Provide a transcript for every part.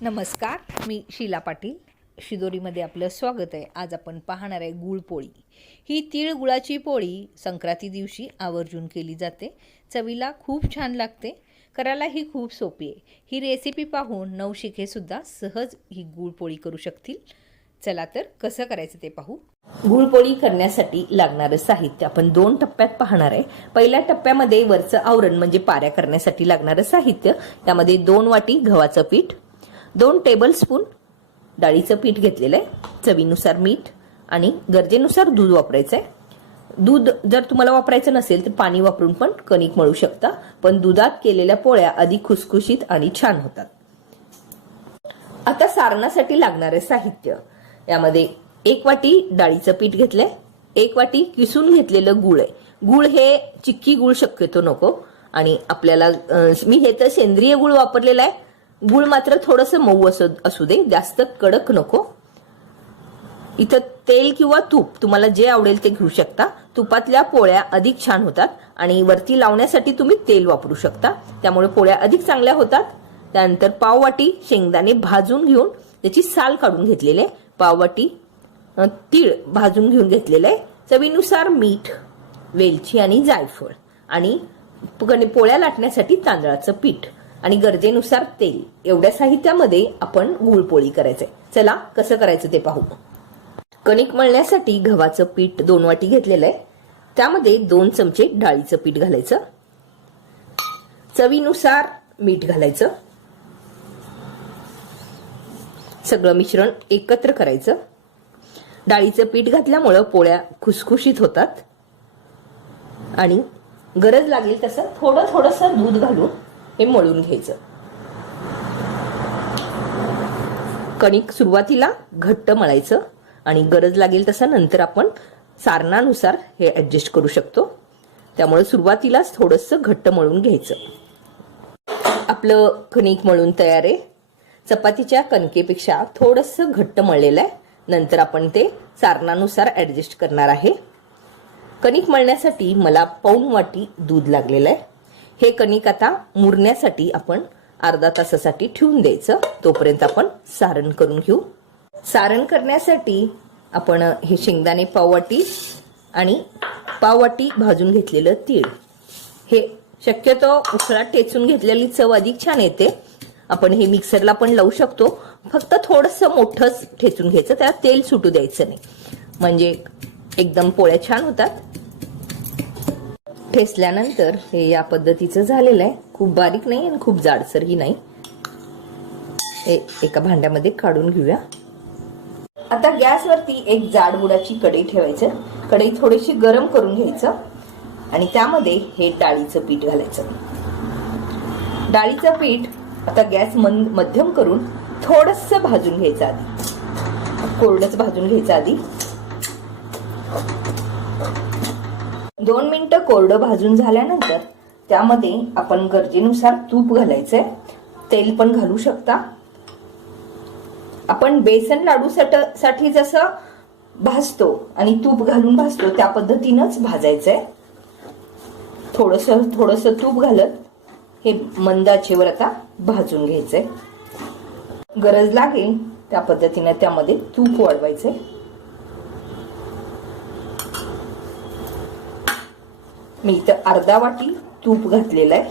नमस्कार मी शीला पाटील. शिदोरीमध्ये आपलं स्वागत आहे. आज आपण पाहणार आहे गुळपोळी ही तीळ गुळाची पोळी संक्रांती दिवशी आवर्जून केली जाते. चवीला खूप छान लागते. करायला ही खूप सोपी आहे. ही रेसिपी पाहून नवशिकेसुद्धा सहज ही गुळपोळी करू शकतील. चला तर कसं करायचं ते पाहू. गुळपोळी करण्यासाठी लागणारं साहित्य आपण दोन टप्प्यात पाहणार आहे. पहिल्या टप्प्यामध्ये वरचं आवरण म्हणजे पाऱ्या करण्यासाठी लागणारं साहित्य. त्यामध्ये दोन वाटी गव्हाचं पीठ दोन टेबल स्पून डाळीचं पीठ घेतलेलं आहे चवीनुसार मीठ आणि गरजेनुसार दूध वापरायचं आहे दूध जर तुम्हाला वापरायचं नसेल तर पाणी वापरून पण कणिक मळू शकता पण दुधात केलेल्या पोळ्या अधिक खुसखुशीत आणि छान होतात. आता सारणासाठी लागणारे साहित्य. यामध्ये एक वाटी डाळीचं पीठ घेतलंय एक वाटी किसून घेतलेलं गुळ आहे. गुळ हे चिक्की गुळ शक्यतो नको आणि आपल्याला मी हे तर सेंद्रिय गुळ वापरलेला आहे गुळ मात्र थोडंसं मऊ असू असू दे जास्त कडक नको. इथं तेल किंवा तूप तुम्हाला जे आवडेल ते घेऊ शकता. तुपातल्या पोळ्या अधिक छान होतात आणि वरती लावण्यासाठी तुम्ही तेल वापरू शकता. त्यामुळे पोळ्या अधिक चांगल्या होतात. त्यानंतर पाववाटी शेंगदाणे भाजून घेऊन त्याची साल काढून घेतलेले पाववाटी तीळ भाजून घेऊन घेतलेलं आहे. चवीनुसार मीठ वेलची आणि जायफळ आणि पोळ्या लाटण्यासाठी तांदळाचं पीठ. आणि गरजेनुसार तेल. एवढ्या साहित्यामध्ये आपण गुळपोळी करायचंय. चला कसं करायचं ते पाहू. कणिक मळण्यासाठी गव्हाचं पीठ दोन वाटी घेतलेलं आहे त्यामध्ये दोन चमचे डाळीचं पीठ घालायचं. चवीनुसार मीठ घालायचं. सगळं मिश्रण एकत्र करायचं. डाळीचं पीठ घातल्यामुळं पोळ्या खुसखुशीत होतात. आणि गरज लागेल तसं थोडं थोडंसं दूध घालून हे मळून घ्यायचं. कणिक सुरुवातीला घट्ट मळायचं आणि गरज लागेल तसं नंतर आपण सारणानुसार हे ॲडजस्ट करू शकतो. त्यामुळे सुरुवातीलाच थोडंसं घट्ट मळून घ्यायचं. आपलं कणिक मळून तयार आहे. चपातीच्या कणकेपेक्षा थोडंसं घट्ट मळलेलं आहे. नंतर आपण ते सारणानुसार ॲडजस्ट करणार आहे. कणिक मळण्यासाठी मला पाऊण वाटी दूध लागलेलं आहे. हे कणिक आता मुरण्यासाठी आपण अर्धा तासासाठी ठेवून द्यायचं. तोपर्यंत आपण सारण करून घेऊ. सारण करण्यासाठी आपण हे शेंगदाणे पाववाटी आणि पाववाटी भाजून घेतलेलं तीळ. हे शक्यतो उखळात टेचून घेतलेली चव अधिक छान येते. आपण हे मिक्सरला पण लावू शकतो. फक्त थोडंसं मोठंच ठेचून घ्यायचं. त्याला तेल सुटू द्यायचं नाही. म्हणजे एकदम पोळ्या छान होतात. ठेसल्यानंतर हे या पद्धतीचं झालेलं आहे. खूप बारीक नाही आणि खूप जाडसरही नाही. हे एका भांड्यामध्ये काढून घेऊया. आता गॅसवरती एक जाड बुडाची कढई ठेवायचं. कढई थोडीशी गरम करून घ्यायचं आणि त्यामध्ये हे डाळीचं पीठ घालायचं. डाळीचं पीठ आता गॅस मंद मध्यम करून थोडस भाजून घ्यायचं आधी. कोरडच भाजून घ्यायचं आधी. दोन मिनटं कोरडं भाजून झाल्यानंतर त्यामध्ये आपण गरजेनुसार तूप घालायचंय. तेल पण घालू शकता. आपण बेसन लाडू साठी जसं भाजतो आणि तूप घालून भाजतो त्या पद्धतीनंच भाजायचंय. थोडस थोडस तूप घालत हे मंद आचेवर आता भाजून घ्यायचंय. गरज लागेल त्या पद्धतीने त्यामध्ये तूप वाढवायचंय. मी इथं अर्धा वाटी तूप घातलेलं आहे.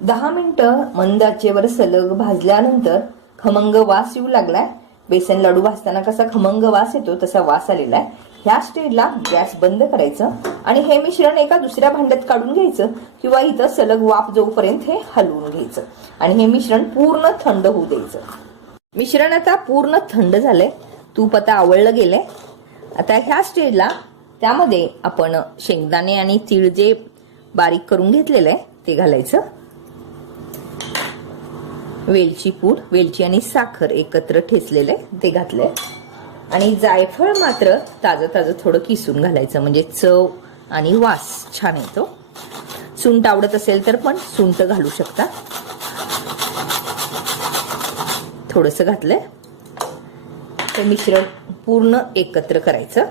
दहा मिनटं मंद आचेवर सलग भाजल्यानंतर खमंग वास येऊ लागलाय. बेसन लाडू भाजताना कसा खमंग वास येतो तसा वास आलेला आहे. ह्या स्टेजला गॅस बंद करायचं आणि हे मिश्रण एका दुसऱ्या भांड्यात काढून घ्यायचं किंवा इथं सलग वाफ जोपर्यंत हे हलवून घ्यायचं. आणि हे मिश्रण पूर्ण थंड होऊ द्यायचं. मिश्रण आता पूर्ण थंड झालंय. तूप आता आवळलं गेलंय. आता ह्या स्टेजला त्यामध्ये आपण शेंगदाणे आणि तीळ जे बारीक करून घेतलेलं आहे ते घालायचं. वेलची पूड वेलची आणि साखर एकत्र ठेचलेलं आहे ते घातलंय. आणि जायफळ मात्र ताजं ताजं थोडं किसून घालायचं म्हणजे चव आणि वास छान येतो. सुंट आवडत असेल तर पण सुंट घालू शकता. थोडंसं घातलंय. हे मिश्रण पूर्ण एकत्र करायचं.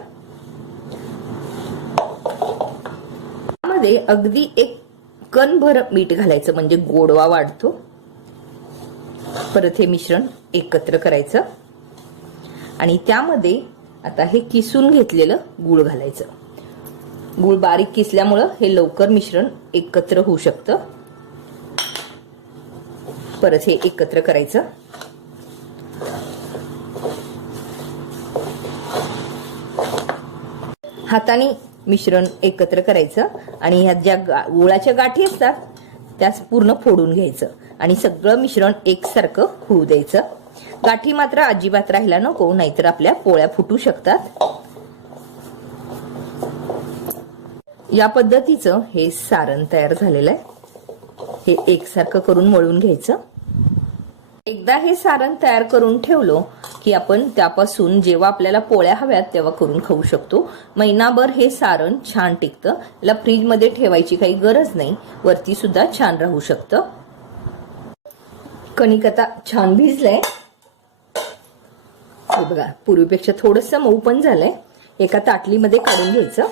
त्यामध्ये अगदी एक कणभर मीठ घालायचं म्हणजे गोडवा वाढतो. परत हे मिश्रण एकत्र करायचं. आणि त्यामध्ये आता हे किसून घेतलेलं गूळ घालायचं. गूळ बारीक किसल्यामुळं हे लवकर मिश्रण एकत्र होऊ शकतं. परत हे एकत्र करायचं. हाताने मिश्रण एकत्र करायचं आणि ह्यात ज्या गुळाच्या गाठी असतात त्यास पूर्ण फोडून घ्यायचं. आणि सगळं मिश्रण एकसारखं होऊ द्यायचं. गाठी मात्र अजिबात राहिला नको नाहीतर आपल्या पोळ्या फुटू शकतात. या पद्धतीचं हे सारण तयार झालेलं आहे. हे एकसारखं करून मळून घ्यायचं. एकदा हे सारण तयार करून ठेवलो की आपण त्यापासून जेव्हा आपल्याला पोळ्या हव्यात तेव्हा करून खाऊ शकतो. महिनाभर हे सारण छान टिकतं. याला फ्रीजमध्ये ठेवायची काही गरज नाही. वरती सुद्धा छान राहू शकतं. कणिक आता छान भिजलंय. हे बघा पूर्वीपेक्षा थोडस मऊ पण झालंय. एका ताटलीमध्ये काढून घ्यायचं.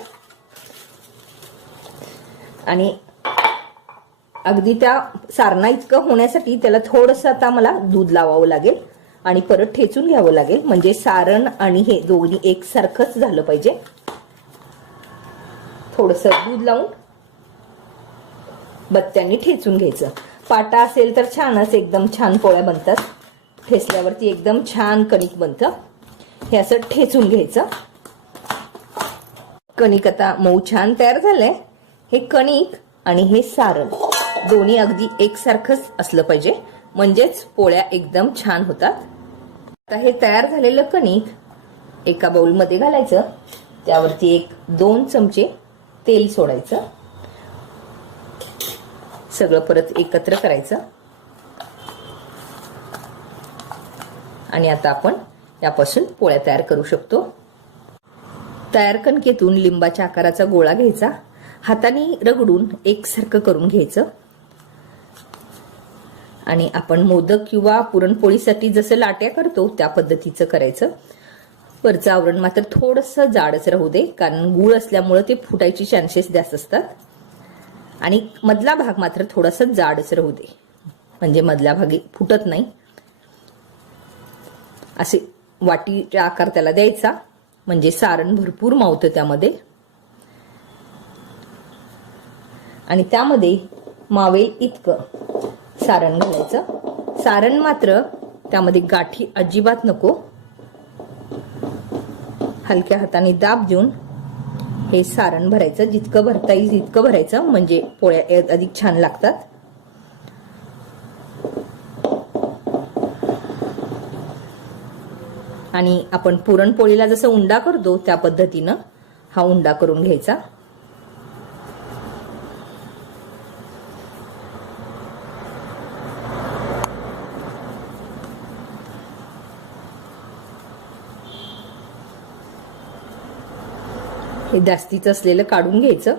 आणि अगदी त्या सारणा इतकं होण्यासाठी त्याला थोडंसं आता मला दूध लावावं लागेल आणि परत ठेचून घ्यावं लागेल. म्हणजे सारण आणि हे दोन्ही एकसारखंच झालं पाहिजे. थोडस दूध लावून बत्त्यांनी ठेचून घ्यायचं. पाटा असेल तर छानच एकदम छान पोळ्या बनतात. ठेचल्यावरती एकदम छान कणिक बनतं. हे असं ठेचून घ्यायचं. कणिक आता मऊ छान तयार झालंय. हे कणिक आणि हे सारण. दोन्ही अगदी एकसारखंच असलं पाहिजे. म्हणजेच पोळ्या एकदम छान होतात. आता हे तयार झालेलं कणिक एका बाउलमध्ये घालायचं. त्यावरती एक दोन चमचे तेल सोडायचं. सगळं परत एकत्र करायचं. आणि आता आपण यापासून पोळ्या तयार करू शकतो. तयार कणकेतून लिंबाच्या आकाराचा गोळा घ्यायचा. हाताने रगडून एकसारखं करून घ्यायचं. आणि आपण मोदक किंवा पुरणपोळीसाठी जसं लाट्या करतो त्या पद्धतीचं करायचं. वरचं आवरण मात्र थोडंसं जाडच राहू दे कारण गूळ असल्यामुळे ते फुटायची चान्सेस जास्त असतात. आणि मधला भाग मात्र थोडासा जाडच राहू दे. म्हणजे मधला भागी फुटत नाही. असे वाटीचा आकार त्याला द्यायचा. म्हणजे सारण भरपूर मावतं त्यामध्ये. आणि त्यामध्ये मावेल इतकं. सारण घालायचं. सारण मात्र त्यामध्ये गाठी अजिबात नको. हलक्या हाताने दाब देऊन हे सारण भरायचं. जितकं भरता येईल तितकं भरायचं. म्हणजे पोळ्या अधिक छान लागतात. आणि आपण पुरणपोळीला जसं उंडा करतो त्या पद्धतीनं हा उंडा करून घ्यायचा. हे जास्तीचं असलेलं काढून घ्यायचं.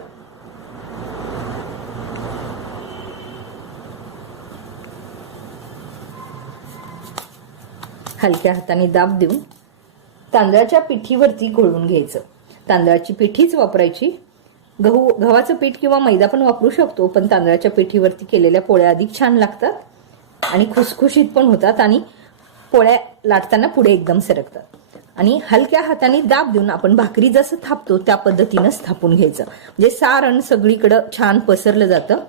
हलक्या हाताने दाब देऊन तांदळाच्या पिठीवरती घोळून घ्यायचं. तांदळाची पिठीच वापरायची. गहू गव्हाचं पीठ किंवा मैदा पण वापरू शकतो पण तांदळाच्या पिठीवरती केलेल्या पोळ्या अधिक छान लागतात आणि खुसखुशीत पण होतात आणि पोळ्या लाटताना पुढे एकदम सरकतात. आणि हलक्या हाताने दाब देऊन आपण भाकरी जसं थापतो त्या पद्धतीनं थापून घ्यायचं. म्हणजे सारण सगळीकडं छान पसरलं जातं.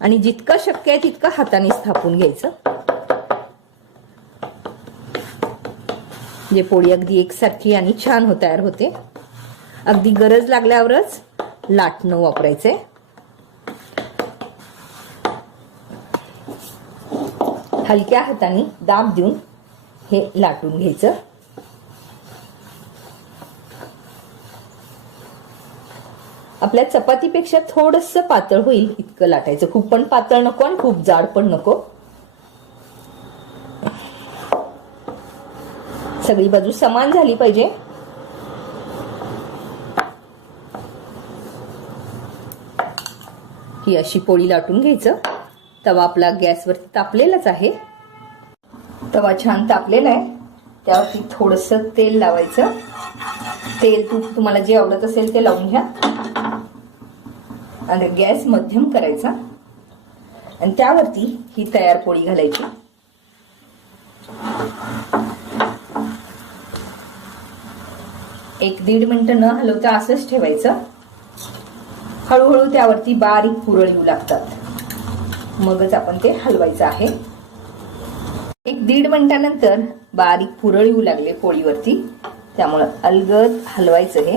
आणि जितकं शक्य आहे तितकं हाताने थापून घ्यायचं. जे पोळी अगदी एकसारखी आणि छान हो तयार होते. अगदी गरज लागल्यावरच लाटणं वापरायचंय. हलक्या हाताने दाब देऊन हे लाटून घ्यायचं. आपल्या चपातीपेक्षा थोडस पातळ होईल इतकं लाटायचं. खूप पण पातळ नको आणि खूप जाड पण नको. सगळी बाजू समान झाली पाहिजे. ही अशी पोळी लाटून घ्यायचं. तवा आपला गॅसवरती तापलेलाच आहे. तवा छान तापलेला आहे. त्यावरती थोडस तेल लावायचं. तेल तूप तुम्हाला जे आवडत असेल ते लावून घ्या. आणि गॅस मध्यम करायचा. आणि त्यावरती ही तयार पोळी घालायची. एक दीड मिनिटं न हलवता असंच ठेवायचं. हळूहळू त्यावरती बारीक पुरळ येऊ लागतात. मगच आपण ते हलवायचं आहे. एक दीड मिनिटानंतर बारीक पुरळ येऊ लागले पोळीवरती. त्यामुळं अलगद हलवायचं हे.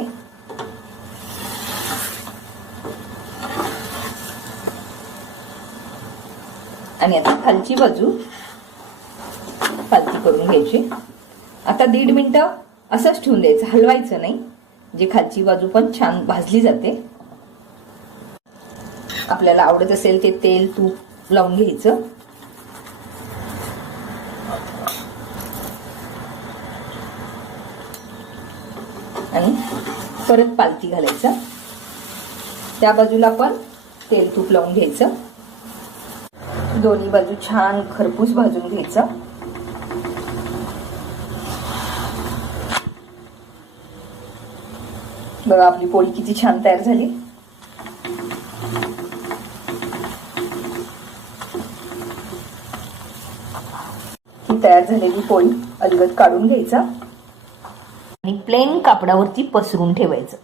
आणि आता खालची बाजू पालती करून घ्यायची. आता दीड मिनिटं असंच ठेवून द्यायचं हलवायचं नाही. जे खालची बाजू पण छान भाजली जाते. आपल्याला आवडत असेल ते तेल तूप लावून घ्यायचं. परत पालती घालायचं. त्या बाजूला पण तेल तूप लावून घ्यायचं. दोन्ही बाजू छान खरपूस भाजून घ्यायचं. बघा आपली पोळी किती छान तयार झाली. ही तयार झालेली पोळी अलगद काढून घ्यायचा. आणि प्लेन कापडावरती पसरून ठेवायचं.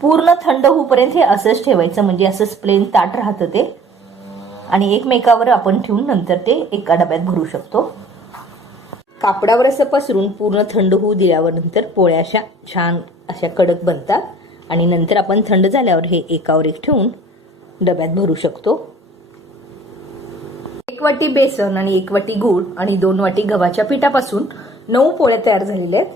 पूर्ण थंड होऊपर्यंत हे असंच ठेवायचं म्हणजे असंच प्लेन ताट राहतं ते. आणि एकमेकावर आपण ठेवून नंतर ते एका डब्यात भरू शकतो. कापडावर असं पसरून पूर्ण थंड होऊ दिल्यावर नंतर पोळ्या अशा छान अशा कडक बनतात. आणि नंतर आपण थंड झाल्यावर हे एकावर एक ठेवून डब्यात भरू शकतो. एक वाटी बेसन आणि एक वाटी गूळ आणि दोन वाटी गव्हाच्या पिठापासून नऊ पोळ्या तयार झालेल्या आहेत.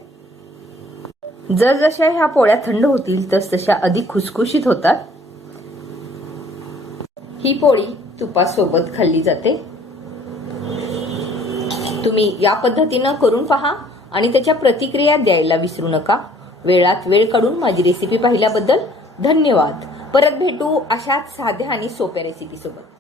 जसजशा ह्या पोळ्या थंड होतील तस तशा अधिक खुसखुशीत होतात. ही पोळी तुपासोबत खाल्ली जाते. तुम्ही या पद्धतीनं करून पहा आणि त्याच्या प्रतिक्रिया द्यायला विसरू नका. वेळात वेळ काढून माझी रेसिपी पाहिल्याबद्दल धन्यवाद. परत भेटू अशाच साध्या आणि सोप्या रेसिपी सोबत.